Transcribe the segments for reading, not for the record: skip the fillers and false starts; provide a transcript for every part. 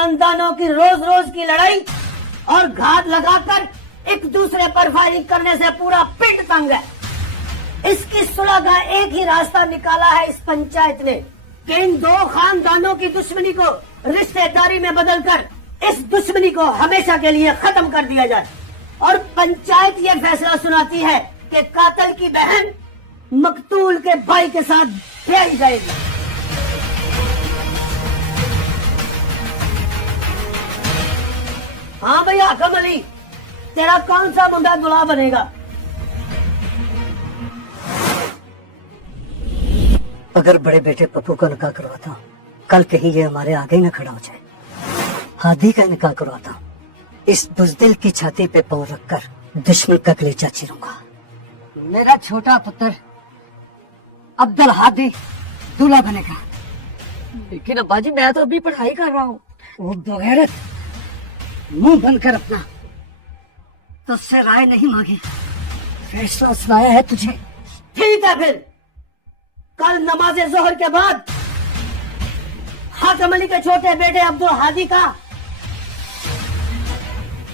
खानदानों की रोज रोज की लड़ाई और घात लगाकर एक दूसरे पर फायरिंग करने से पूरा पिंड तंग है। इसकी सुलह का एक ही रास्ता निकाला है इस पंचायत ने कि इन दो खानदानों की दुश्मनी को रिश्तेदारी में बदलकर इस दुश्मनी को हमेशा के लिए खत्म कर दिया जाए। और पंचायत ये फैसला सुनाती है कि कातिल की बहन मकतूल के भाई के साथ ब्याही जाएगी। हाँ भैया हकम अली, तेरा कौन सा मुंडा दुल्हा बनेगा? अगर बड़े बेटे पप्पू का निकाह करवाता हूँ, कल कहीं ये हमारे आगे ही न खड़ा हो जाए। हादी का निकाह करवाता हूँ, इस बुजदिल की छाती पे पाँव रखकर दुश्मन का कलेजा चीरूंगा। मेरा छोटा पुत्र अब्दुल हादी दूल्हा बनेगा। लेकिन अब्बा जी मैं तो अभी पढ़ाई कर रहा हूँ। वो बगैरत, मुंह बंद कर अपना। तुझसे राय नहीं मांगी, फैसला सुनाया है तुझे। ठीक है, फिर कल नमाज जोहर के बाद हाकम अली के छोटे बेटे अब्दुल हादी का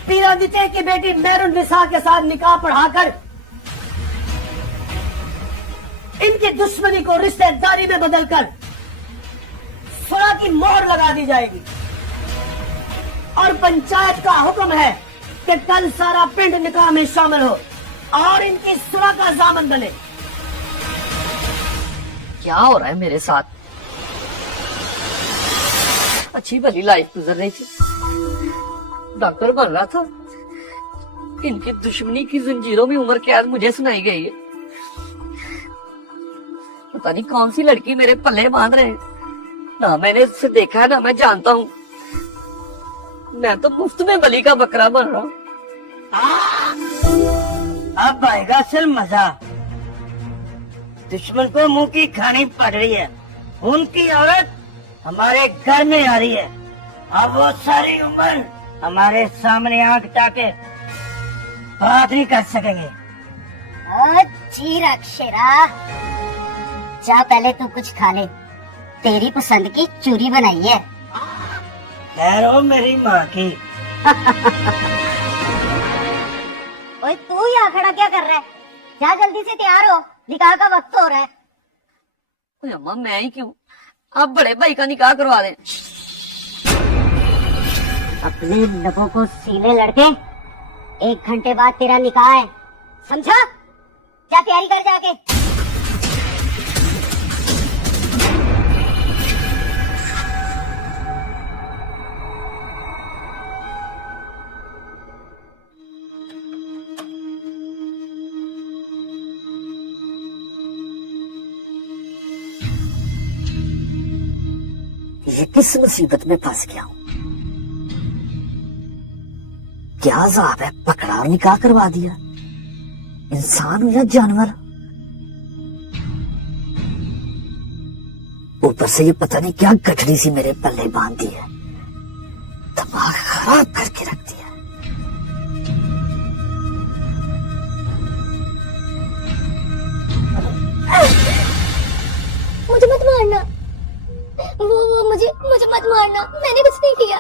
पीरादित्य की बेटी मेरुन निसा के साथ निकाह पढ़ाकर इनकी दुश्मनी को रिश्तेदारी में बदलकर सुलह की मोहर लगा दी जाएगी। और पंचायत का हुक्म है कि कल सारा पिंड निकाह में शामिल हो और इनकी सुलह का जामन बने। क्या हो रहा है मेरे साथ? अच्छी भली लाइफ गुजर रही थी, डॉक्टर बन रहा था, इनकी दुश्मनी की जंजीरों में उम्र कैद मुझे सुनाई गई है। पता नहीं कौन सी लड़की मेरे पल्ले बांध रहे हैं। ना मैंने उससे देखा है ना मैं जानता हूँ। मैं तो मुफ्त में बलि का बकरा बन रहा हूँ। अब आएगा असल मजा। दुश्मन को मुंह की खानी पड़ रही है, उनकी औरत हमारे घर में आ रही है। अब वो सारी उम्र हमारे सामने आंख ताके बात नहीं कर सकेंगे। जी अक्षरा, जा पहले तू कुछ खा ले, तेरी पसंद की चूरी बनाई है। ठहरो मेरी माँ की। ओए तू यहाँ खड़ा क्या कर रहा है? जा जल्दी से तैयार हो, निकाह का वक्त हो रहा है। अम्मा मैं ही क्यों, आप बड़े भाई का निकाह करवा दें। अपने लबों को सीने लड़के, 1 घंटे बाद तेरा निकाह है, समझा? जा तैयारी कर जाके। ये किस मुसीबत में फंस गया हूँ? क्या अज़ाब है, पकड़ा और निकाह करवा दिया। इंसान हो या जानवर? ऊपर से ये पता नहीं क्या गठरी सी मेरे पल्ले बांध दी है, दिमाग खराब करके रख दिया। मुझे मत मारना, वो मुझे मत मारना, मैंने कुछ नहीं किया।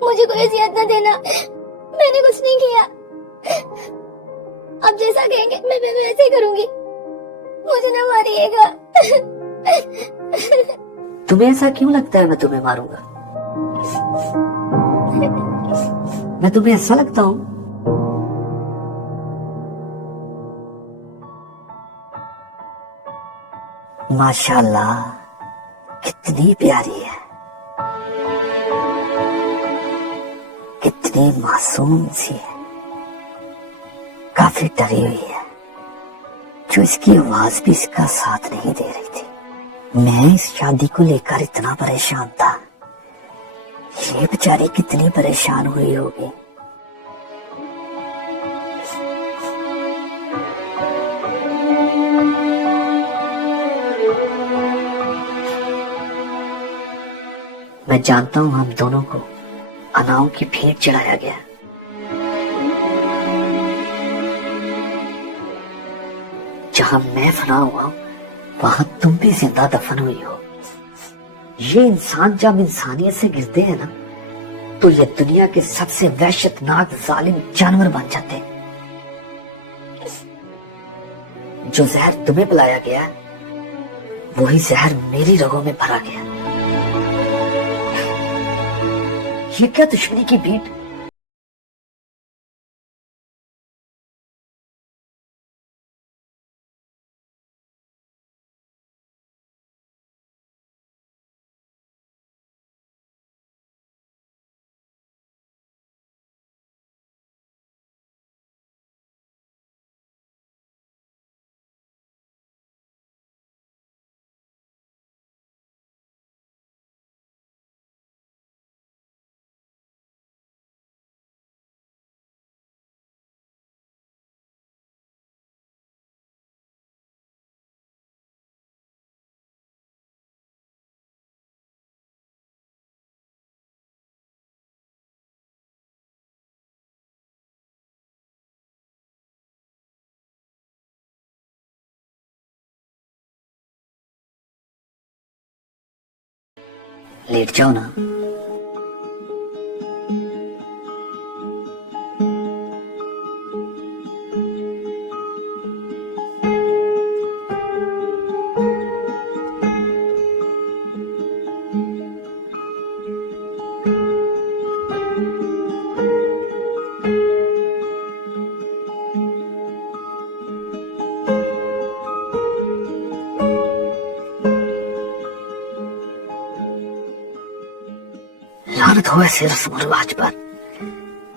मुझे कोई अज़ियत न देना, मैंने कुछ नहीं किया। अब जैसा कहेंगे मैं वैसे ही करूंगी, मुझे ना मारिएगा। तुम्हें ऐसा क्यों लगता है मैं तुम्हें मारूंगा? मैं तुम्हें ऐसा लगता हूँ? माशाल्लाह, कितनी प्यारी है, कितनी मासूम सी है, काफी डरी हुई है, जो इसकी आवाज भी इसका साथ नहीं दे रही थी। मैं इस शादी को लेकर इतना परेशान था, ये बेचारी कितनी परेशान हुई होगी। मैं जानता हूं हम दोनों को अनाओं की भेंट चढ़ाया गया। जहां मैं फना हुआ हूं, वहां तुम भी जिंदा दफन हुई हो। ये इंसान जब इंसानियत से गिरते हैं ना, तो ये दुनिया के सबसे वहशतनाक जालिम जानवर बन जाते हैं। जो जहर तुम्हें पिलाया गया है, वही जहर मेरी रगों में भरा गया। ये क्या दुश्मनी की भीड़? लेट जाओ ना। लानत हो ऐसे रस्म और रिवाज पर,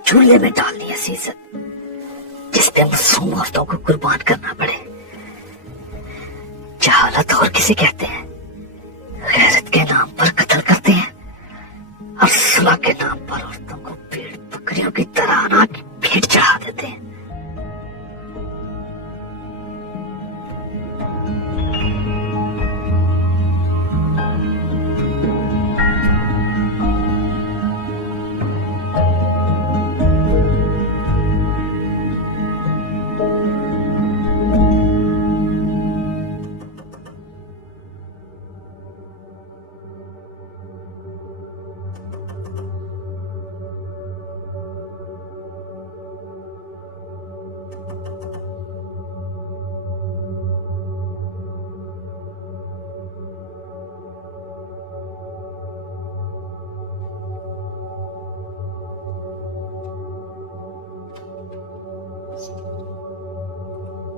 चूल्हे में डालनी ऐसी इज्जत जिस पे मासूम औरतों को कुर्बान करना पड़े। जहालत और किसे कहते हैं? गैरत के नाम पर कत्ल करते हैं और सुलह के नाम पर औरतों को भेड़ बकरियों की तरह अनाज की भेंट चढ़ा देते हैं।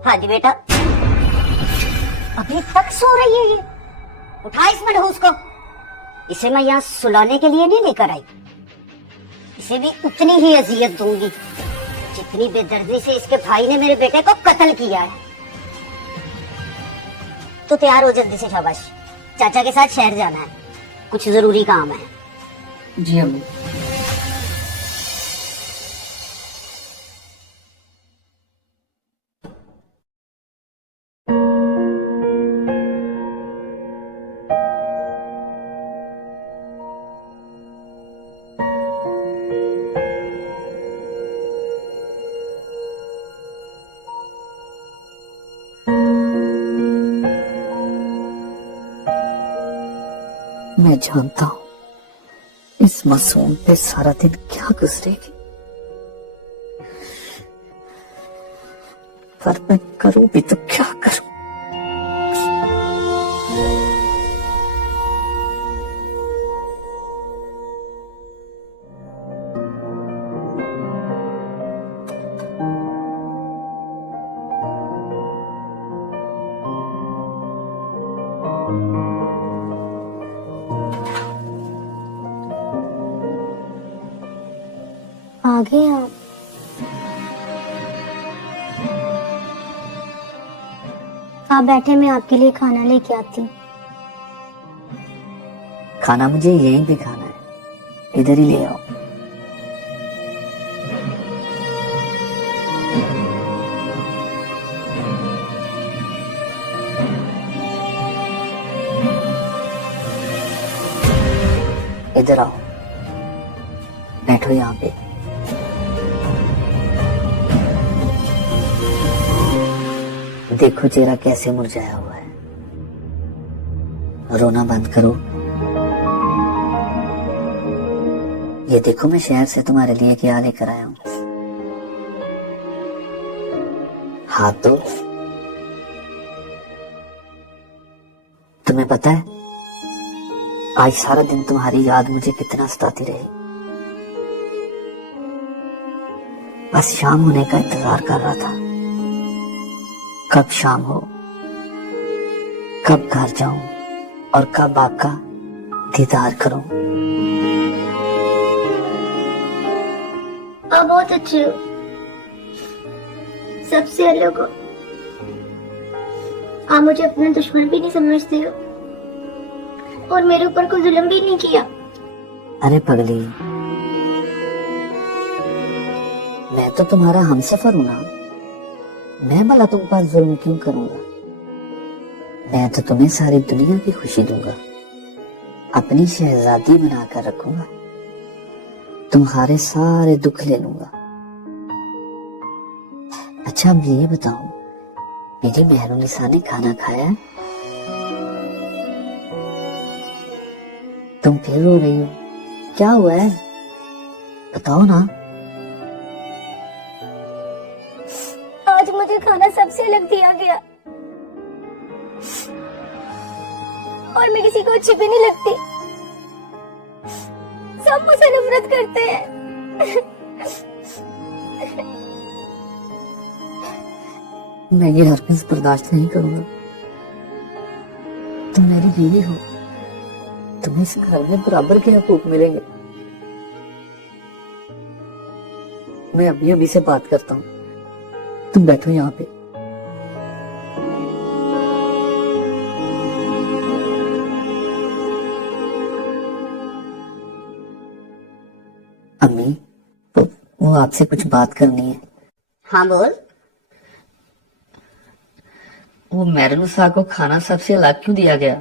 हाँ जी बेटा, अभी तक सो रही है ये। उठा इस मनहूस को। इसे मैं यहाँ सुलाने के लिए नहीं लेकर आई। इसे भी उतनी ही अजियत दूंगी जितनी बेदर्दी से इसके भाई ने मेरे बेटे को कत्ल किया है। तो तैयार हो जल्दी से, शाबाश। चाचा के साथ शहर जाना है, कुछ जरूरी काम है। जी अम्मी। मैं जानता हूं इस मासूम पे सारा दिन क्या गुजरेगी, पर मैं करूं भी तो क्या करूं? आ गए आप। आप बैठे, मैं आपके लिए खाना लेके आती हूँ। खाना मुझे यहीं पे खाना है, इधर ही ले आओ। इधर आओ, बैठो यहाँ पे। देखो चेहरा कैसे मुरझाया हुआ है। रोना बंद करो। ये देखो मैं शहर से तुम्हारे लिए क्या लेकर आया हूँ। हाथ दो। तुम्हें पता है आज सारा दिन तुम्हारी याद मुझे कितना सताती रही। बस शाम होने का इंतजार कर रहा था, कब शाम हो, कब घर जाऊं और कब आपका दीदार करूं। आप बहुत अच्छे हो, सबसे अलग हो। आप मुझे अपना दुश्मन भी नहीं समझते हो और मेरे ऊपर कोई जुल्म भी नहीं किया। अरे पगली, मैं तो तुम्हारा हमसफर हूं ना, मैं भला तुम पर जुल्म क्यों करूंगा। मैं तो तुम्हें सारी दुनिया की खुशी दूंगा, अपनी शहजादी बनाकर रखूंगा, तुम्हारे सारे दुख ले लूंगा। अच्छा अब ये बताओ, मेरी मेहरुनिसा ने खाना खाया है? तुम फिर रो रही हो, क्या हुआ है बताओ ना। आज मुझे खाना सबसे अलग दिया गया और मैं किसी को अच्छी भी नहीं लगती। सब मुझसे नफरत करते हैं। मैं ये हरगिज़ बर्दाश्त नहीं करूंगा। तुम मेरी बीवी हो, तुम्हें इस घर में बराबर के हकूक मिलेंगे। मैं अभी अभी से बात करता हूँ, तुम बैठो यहाँ पे। अम्मी, वो आपसे कुछ बात करनी है। हाँ बोल। वो मेहरुनिसा को खाना सबसे अलग क्यों दिया गया?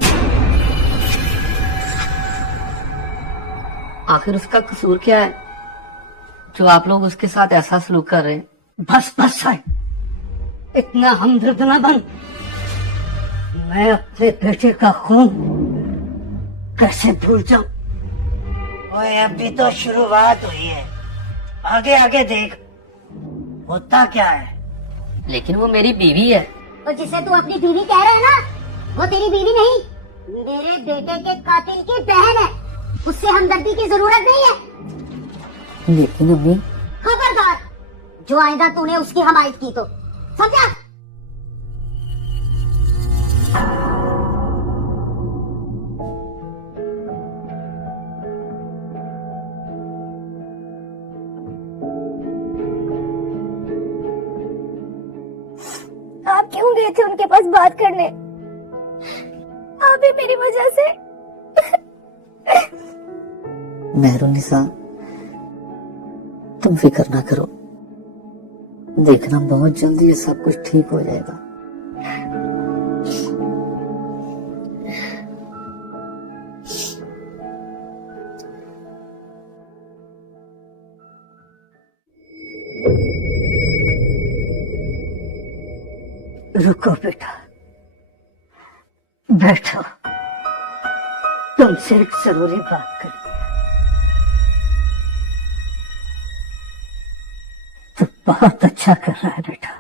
आखिर उसका कसूर क्या है जो आप लोग उसके साथ ऐसा सलूक कर रहे हैं? बस बस है, इतना हमदर्द न बन। मैं अपने बेटे का खून कैसे भूल जाऊं? ओए अभी तो शुरुआत हुई है, आगे आगे देख होता क्या है। लेकिन वो मेरी बीवी है। और जिसे तू अपनी बीवी कह रहा है ना, वो तेरी बीवी नहीं, मेरे बेटे के कातिल की बहन है। उससे हमदर्दी की जरूरत नहीं है। लेकिन अम्मी, खबरदार, जो आइंदा तूने उसकी हमायत की तो समझा। आप क्यों गए थे उनके पास बात करने? आप भी मेरी वजह से। मेहरुनिसा, तुम फिक्र ना करो, देखना बहुत जल्दी ये सब कुछ ठीक हो जाएगा। रुको बेटा, बैठो, तुमसे एक जरूरी बात करनी है। तो बहुत अच्छा कर रहा है बेटा,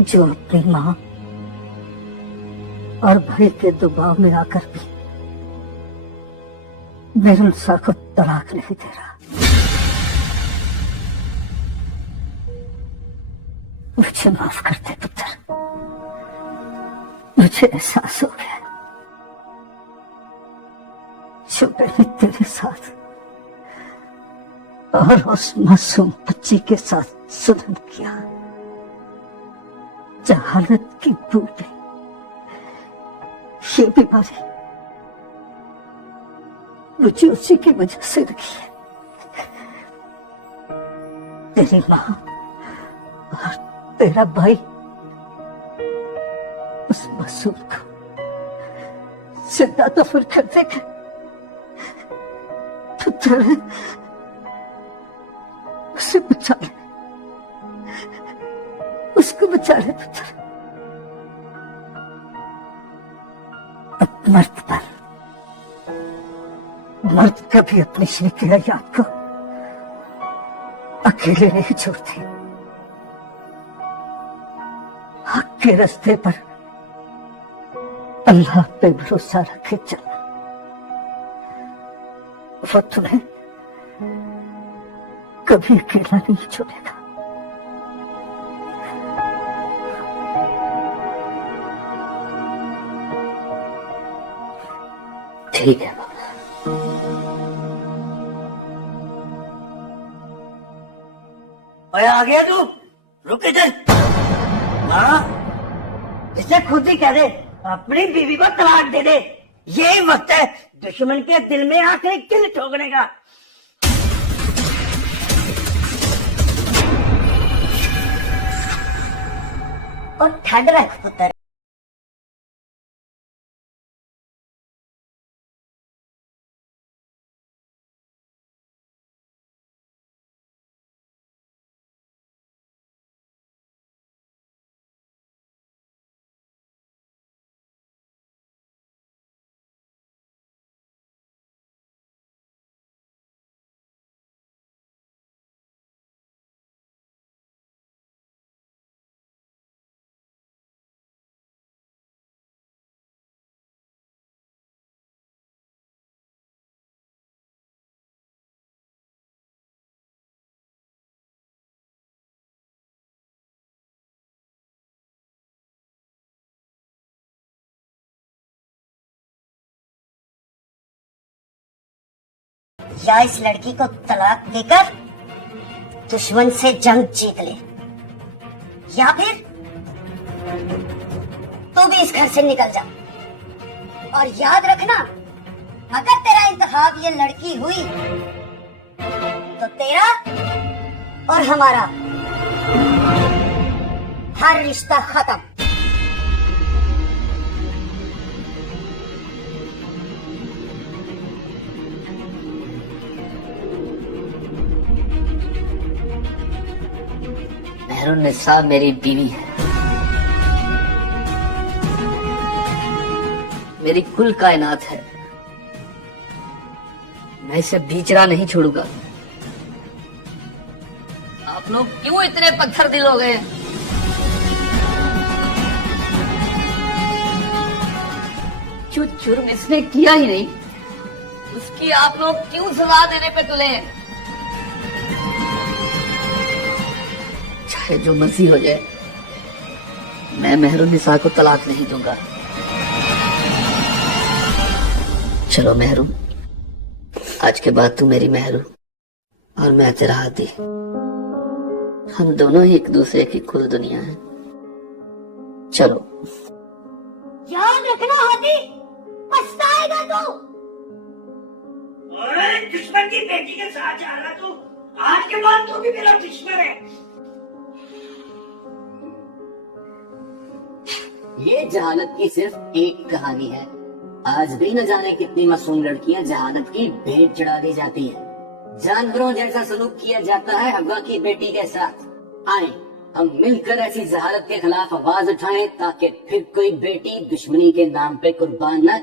जो अपनी माँ और भाई के दबाव में आकर भी मेहरुनिसा को तलाक नहीं दे रहा। मुझे माफ कर दे पुत्र, मुझे एहसास हो गया जो मैंने तेरे साथ और उस मासूम बच्ची के साथ जुल्म किया। जहालत की बूटी, ये बीमारी मुझे उसी की वजह से लगी है। तेरी माँ और तेरा भाई उस मासूम को जिंदा दफन कर देंगे। पुत्र, उसे बचा ले, उसको बचा ले पुत्र। अब मर्द पर मर्द कभी अपनी शकीला याद को अकेले नहीं छोड़ते। हक के रास्ते पर अल्लाह पे भरोसा रखे चलना, वो तुम्हें कभी अकेला नहीं छोड़ेगा। ठीक है बाबा। ओए आ गया तू, रुक इधर। हाँ, इसे खुद ही कह दे अपनी बीवी को तलाक दे दे। यही वक्त है दुश्मन के दिल में आखिरी किल ठोकने का। और ठंड रख पुत्र। या इस लड़की को तलाक देकर दुश्मन से जंग जीत ले, या फिर तू भी इस घर से निकल जा। और याद रखना, अगर तेरा इंतखाब ये लड़की हुई तो तेरा और हमारा हर रिश्ता खत्म। मेहरुन्निसा मेरी बीवी है, मेरी कुल कायनात है। मैं इसे बीचरा नहीं छोड़ूंगा। आप लोग क्यों इतने पत्थर दिल हो गए? जो जुर्म इसने किया ही नहीं, उसकी आप लोग क्यों सजा देने पे तुले हैं? चाहे जो मर्जी हो जाए, मैं मेहरुन्निसा को तलाक नहीं दूंगा। चलो मेहरू, आज के बाद तू मेरी मेहरू और मैं तेरा हादी। हम दोनों ही एक दूसरे की कुल दुनिया है। चलो। याद रखना हाथी, पछताएगा तू। अरे दुश्मन की बेटी के साथ जा रहा तू, आज के बाद तू भी मेरा दुश्मन है। ये जहानत की सिर्फ एक कहानी है। आज भी न जाने कितनी मासूम लड़कियां जहानत की भेंट चढ़ा दी जाती हैं। जानवरों जैसा सलूक किया जाता है हव्वा की बेटी के साथ। आए हम मिलकर ऐसी जहानत के खिलाफ आवाज उठाएं, ताकि फिर कोई बेटी दुश्मनी के नाम पे कुर्बान न